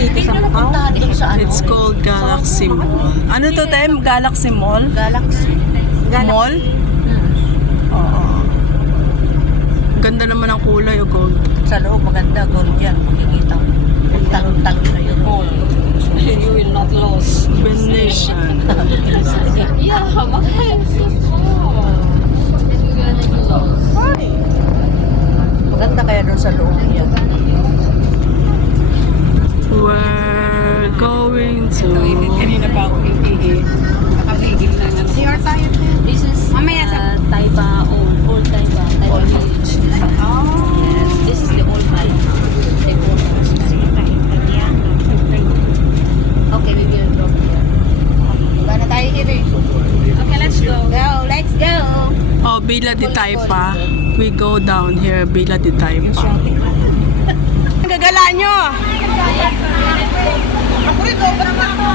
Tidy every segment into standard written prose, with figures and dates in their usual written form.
dito sa Macau. Dito sa ano? It's called Galaxy Mall. Ano to, Tem? Galaxy Mall? Galaxy. Mall? Oo. Ganda naman ang kulay, o gold. Sa loob maganda, gold yan. Makikita mo. Talon-talon na yun. You will not lose. Venetian. Yeah, Macau is so small. You're gonna lose. Maganda kaya doon sa loob yan. We're going to... Kanina pa ako iihi. Nakapigil na nga. CR tayo. This is Taiba, old Taiba. Taiba Village. Yes, this is the old Taiba. Okay, we will drop here. Gana tayo here. Okay, let's go. Go, let's go. Oh, Villa de Taipa. We go down here, Villa de Taipa. Gagala nyo! Ako rin, parang ako.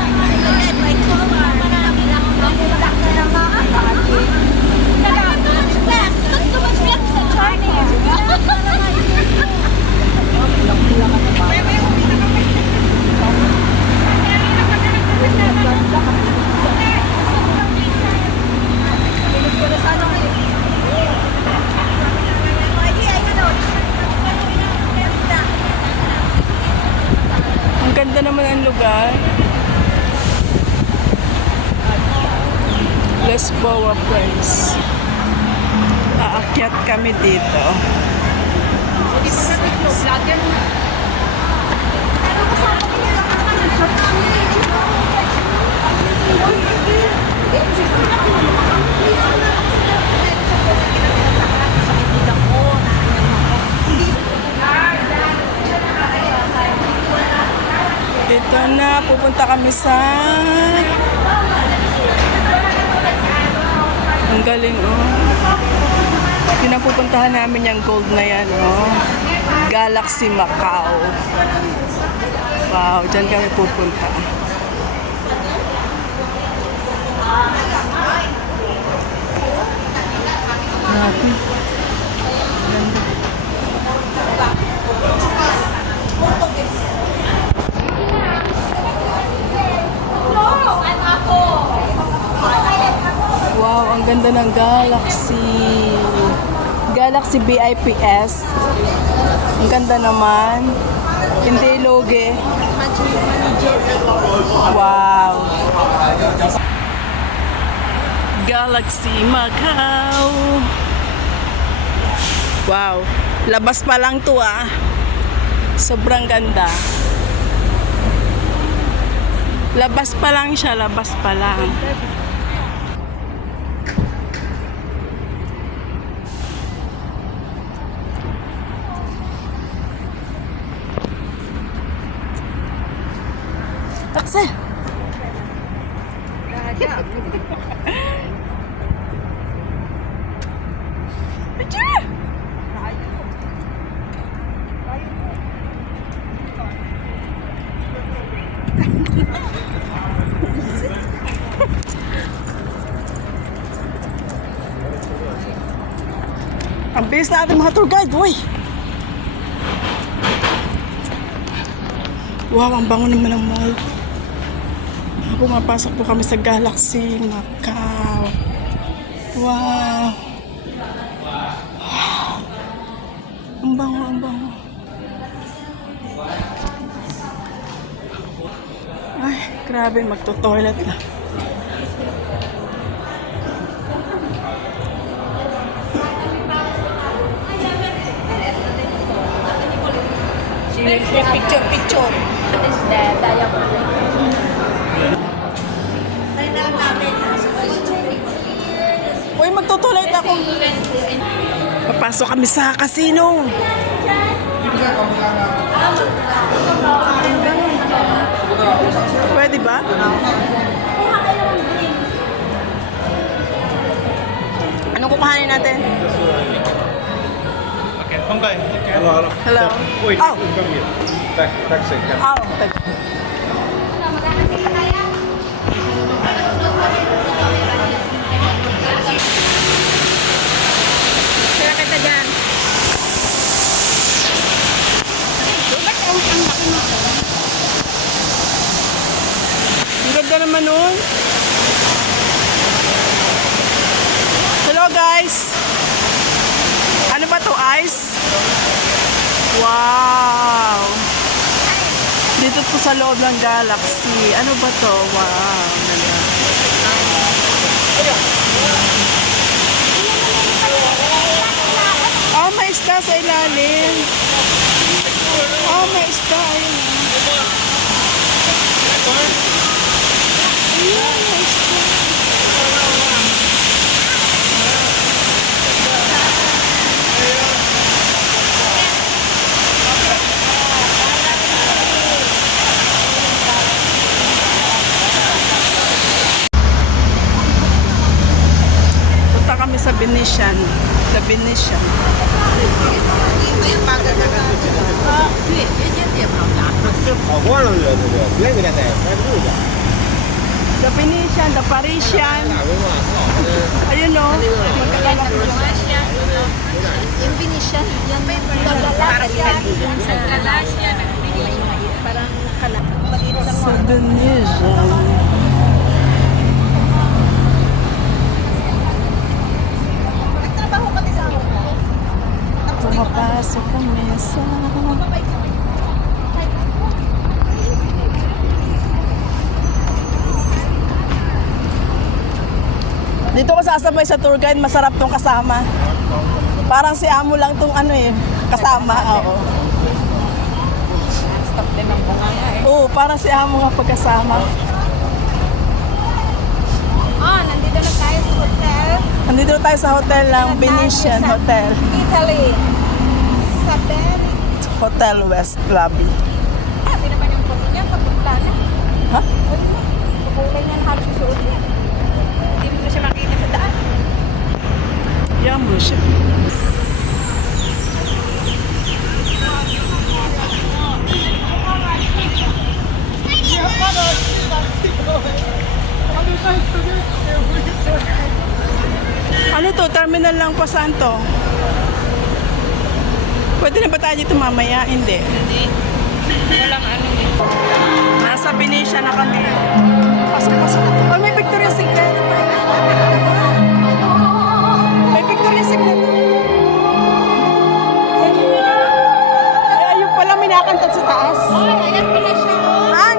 Ang ganda naman ang lugar. Lesboa Place. Aakyat kami dito. Dito na, pupunta kami sa... Ang galing, oh. Pinapupuntahan namin yung gold na yan, oh. Galaxy Macau. Wow, dyan kami pupunta. Grabe. Ganda. Wow, ang ganda ng Galaxy. Galaxy VIPS. Ang ganda naman. Hindi loge. Wow. Galaxy Macau. Wow. Labas pa lang to, ah. Sobrang ganda. Labas pa lang siya, labas pa lang. Taksi! Picture! Ang bilis natin mga tour guide, uy! Wow, ang bango naman ng mall. Pumapasok po kami sa Galaxy Macau. Wow! Ang bango, ang bango. Ay, grabe, magto-toilet na. Picture. What is that? Diaper. Uy, magto-toilet ako. Papasok kami sa casino. Pwede ba? Anong kukuhanin natin? Okay. Hello. Wait, Oh. come here. Taxi. Oh, Kaya kita dyan. Ba't ang laki mo? naman nun. Hello guys. Ano ba to, ice? Wow. Dito po sa loob ng galaxy. Ano ba to? Wow. Oh, may isda sa ilalim. Oh, may isda. Ayun. Ayun, may isda. Punta kami sa Venetian. Sa Venetian. The Venetian, the Parisian. Ayun o. Yung Venetian, yung parang Sa Venetian. nagtrabaho pati sa ako. Pumapasok kami sa... Dito ko sasabay sa tour guide, masarap tong kasama. Parang si Amo lang tong ano eh, kasama. Oo. Stop din ang bunga nga eh. Oo, parang si Amo nga pagkasama. Oh, nandito na tayo sa hotel. Nandito tayo sa hotel ng Venetian Hotel. Italy. Sa Berry. Hotel West Lobby. Sabi naman yung photo niya, papunta na. Ha? Kukulay niya na halos susuot niya. Hindi mo siya makita sa daan. Yan mo siya. Ano to? Terminal lang pa saan to? Pwede na ba tayo dito mamaya? Hindi. Walang ano dito. Nasa Venetian na kami. Pasok. Oh, may Victoria's Secret. May Victoria's Secret. Ay, ayun pala, may nakakantad sa taas. Ayan pala siya. Han?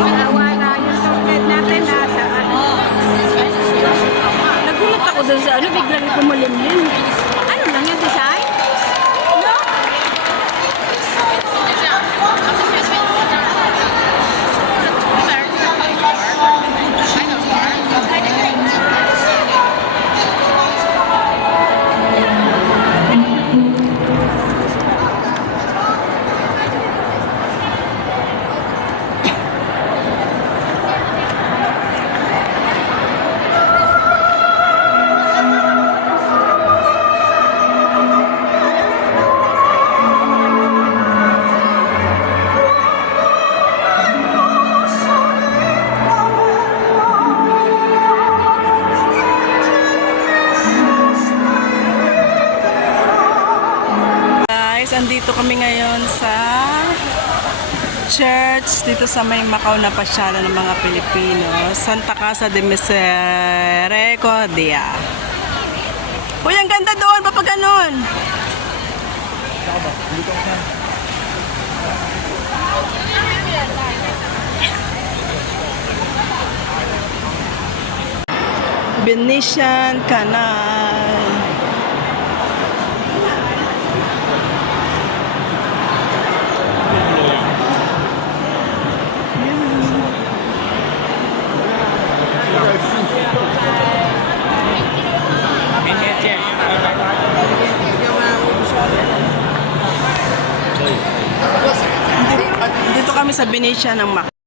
Wala yung chocolate natin nasa ano. Nagulat ako doon sa ano, biglang kumulimlim. Ano lang yung design? No? Guys, andito kami ngayon sa church dito sa may Macau na pasyalan ng mga Pilipino, Santa Casa de Misericordia. Uy, ang ganda doon, papag ganon. Venetian Canal. Dito kami sa Venetian ng Macau.